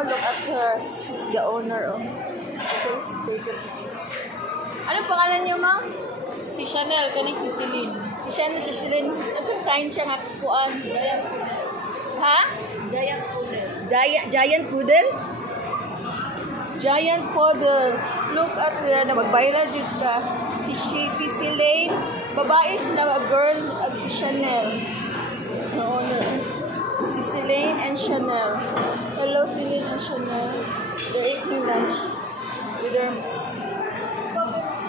Oh, look at her. The owner, oh. Anong pangalan niyo, ma'am? Si Chanel, kani si Celine. Si Chanel, si Celine. Asang kain siya nga kuan? Giant, Ha? giant poodle. Giant poodle? Giant poodle. Look at her. Na mag-viral dito ka. Si Celine. Babae sila, girl. At si Chanel. The owner. Si Celine and Chanel. Hello, Celine and Chanel. They're eating lunch with their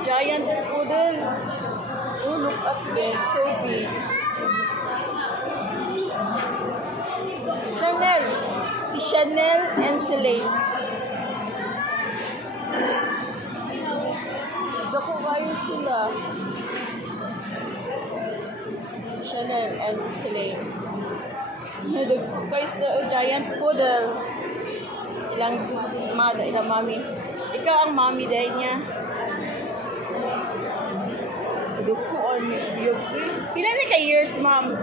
giant poodle. Oh, look at them. So big. Chanel. Si Chanel and Celine. Dako kayo sila. Chanel and Celine. Guys, the giant poodle. Ilang mami. Ikaw ang mami dahil niya. Duko or pila na ka years, ma'am?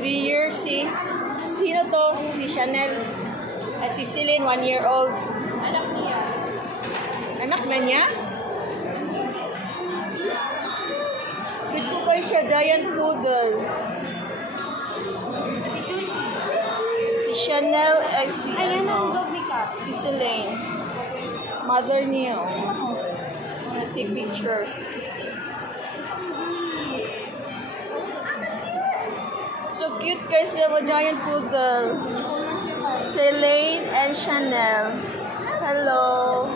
3 years, si sino to? Si Chanel. At si Celine, 1 year old. Anak niya. Anak na niya? Ito pa siya, giant poodle. Si Chanel ay si Ayan ang ano, dog ni Kat. si Celine. Mother niya. Take pictures. So cute guys, yung giant poodle. Celine and Chanel. Hello.